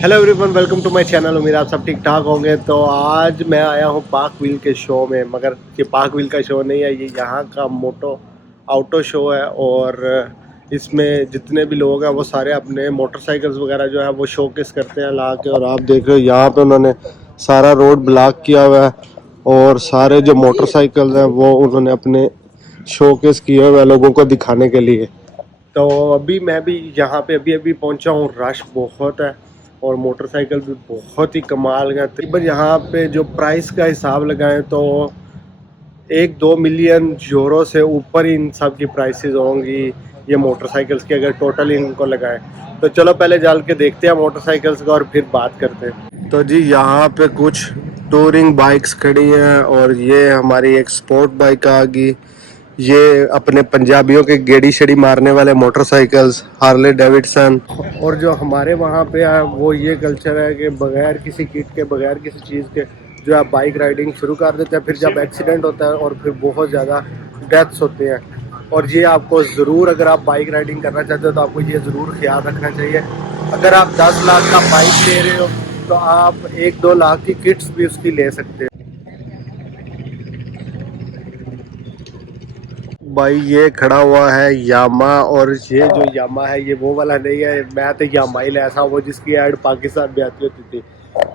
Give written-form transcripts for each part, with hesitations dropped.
Hello everyone, welcome to my channel. उम्मीद आप सब ठीक ठाक होंगे। तो आज मैं आया हूँ पार्क व्हील के शो में, मगर ये पार्क व्हील का शो नहीं है, ये यहाँ का मोटो ऑटो शो है। और इसमें जितने भी लोग हैं वो सारे अपने मोटरसाइकिल्स वगैरह जो है वो शोकेस करते हैं ला के। और आप देख रहे हो यहाँ पे उन्होंने सारा रोड ब्लॉक किया हुआ है और सारे जो मोटरसाइकिल्स हैं वो उन्होंने अपने शोकेस किए हुए हैं लोगों को दिखाने के लिए। तो अभी मैं भी यहाँ पे अभी पहुँचा हूँ, रश बहुत है और मोटरसाइकिल भी बहुत ही कमाल का। तकरीबन यहाँ पे जो प्राइस का हिसाब लगाएं तो 1-2 मिलियन यूरो से ऊपर इन सब की प्राइसेस होंगी ये मोटरसाइकिल्स की, अगर टोटल इनको लगाएं। तो चलो पहले चल के देखते हैं मोटरसाइकिल्स का और फिर बात करते हैं। तो जी यहाँ पे कुछ टूरिंग बाइक्स खड़ी हैं और ये हमारी एक स्पोर्ट बाइक आ गई। ये अपने पंजाबियों के गेड़ी शेड़ी मारने वाले मोटरसाइकिल्स हार्ले डेविडसन। और जो हमारे वहाँ पे है वो ये कल्चर है कि बगैर किसी किट के, बगैर किसी चीज़ के जो है बाइक राइडिंग शुरू कर देते हैं। फिर जब एक्सीडेंट होता है और फिर बहुत ज़्यादा डेथ्स होते हैं। और ये आपको ज़रूर, अगर आप बाइक राइडिंग करना चाहते हो तो आपको ये ज़रूर ख्याल रखना चाहिए। अगर आप 10 लाख का बाइक ले रहे हो तो आप 1-2 लाख की किट्स भी उसकी ले सकते हो। भाई ये खड़ा हुआ है यामा, और ये जो यामा है ये वो वाला नहीं है। मैं तो यामा ही ऐसा वो जिसकी ऐड पाकिस्तान में आती होती थी।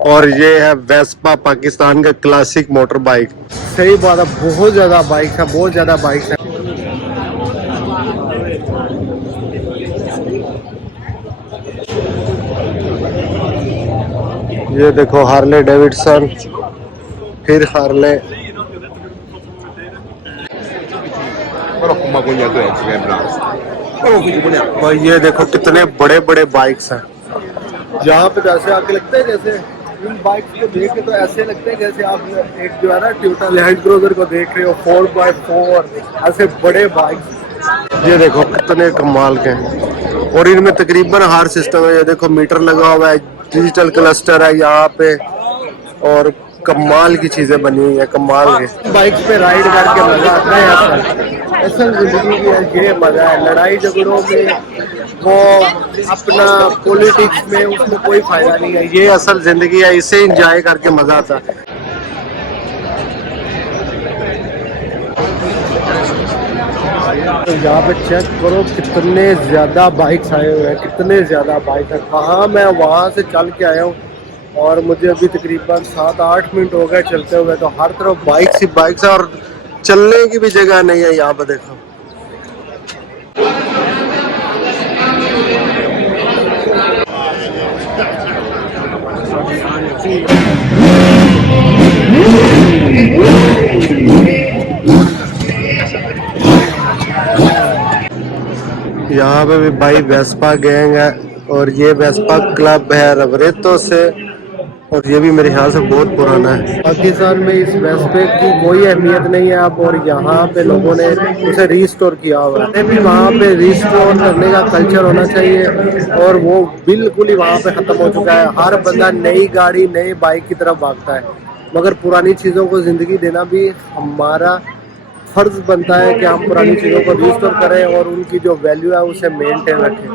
और ये है वेस्पा, पाकिस्तान का क्लासिक मोटर बाइक। सही बात है, बहुत ज़्यादा बाइक है, बहुत ज़्यादा बाइक है। ये देखो हार्ले डेविडसन, फिर हार्ले। भाई ये देखो कितने बड़े बड़े बाइक्स हैं। यहाँ पे जैसे आके लगता है जैसे इन बाइक्स को देख के तो ऐसे लगता है जैसे आप एक जो है ना टोयोटा लैंड क्रूजर को देख रहे हो 4x4, ऐसे बड़े बाइक्स। ये देखो कितने कमाल के हैं और इनमें तकरीबन हर सिस्टम है। ये देखो मीटर लगा हुआ है, डिजिटल क्लस्टर है यहाँ पे और कमाल की चीजें बनी हुई है, कमाल के। बाइक्स पे राइड करके मजा आता है। असल जिंदगी की ये मजा है। लड़ाई झगड़ों में वो अपना पॉलिटिक्स में उसमें कोई फायदा नहीं है। ये असल जिंदगी है, इसे एंजॉय करके मजा आता है। तो यहाँ पे चेक करो कितने ज्यादा बाइक्स आए हुए हैं, कितने ज्यादा बाइक है। कहाँ मैं वहाँ से चल के आया हूँ और मुझे अभी तकरीबन 7-8 मिनट हो गए चलते हुए। तो हर तरफ बाइक्स ही बाइक्स है और चलने की भी जगह नहीं है। यहाँ पे देखो यहाँ पे भी भाई वेस्पा गैंग है और ये वेस्पा क्लब है रवरेतो से, और ये भी मेरे ख्याल से बहुत पुराना है। पाकिस्तान में इस वेस्पे की कोई अहमियत नहीं है अब, और यहाँ पे लोगों ने उसे रीस्टोर किया हुआ है। भी वहाँ पे रीस्टोर करने का कल्चर होना चाहिए और वो बिल्कुल ही वहाँ पे खत्म हो चुका है। हर बंदा नई गाड़ी नई बाइक की तरफ भागता है, मगर पुरानी चीज़ों को ज़िंदगी देना भी हमारा फर्ज बनता है कि हम पुरानी चीज़ों को रिस्टोर करें और उनकी जो वैल्यू है उसे मेंटेन रखें।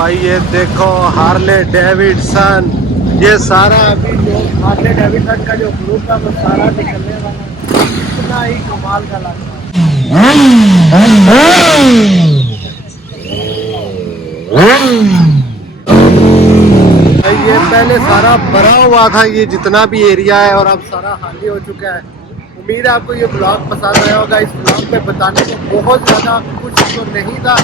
भाई ये देखो हार्ले डेविडसन, ये सारा अभी जो हार्ले डेविडसन का जो ग्रुप है वो सारा निकलने वाला है। इतना ही कमाल का लगता है। ये पहले सारा भरा हुआ था ये जितना भी एरिया है, और अब सारा खाली हो चुका है। उम्मीद है आपको ये ब्लॉग पसंद आया होगा। इस ब्लॉग में बताने को बहुत ज़्यादा कुछ तो नहीं था,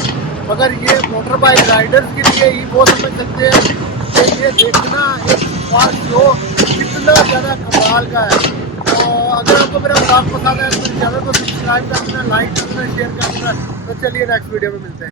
मगर ये मोटर बाइक राइडर्स के लिए ही वो समझ सकते हैं कि ये देखना एक खास शो कितना ज़्यादा कमाल का है। तो अगर आपको मेरा ब्लॉग पसंद आया तो मेरे चैनल को सब्सक्राइब कर देना, लाइक कर देना, शेयर कर देना। तो चलिए नेक्स्ट वीडियो में मिलते हैं।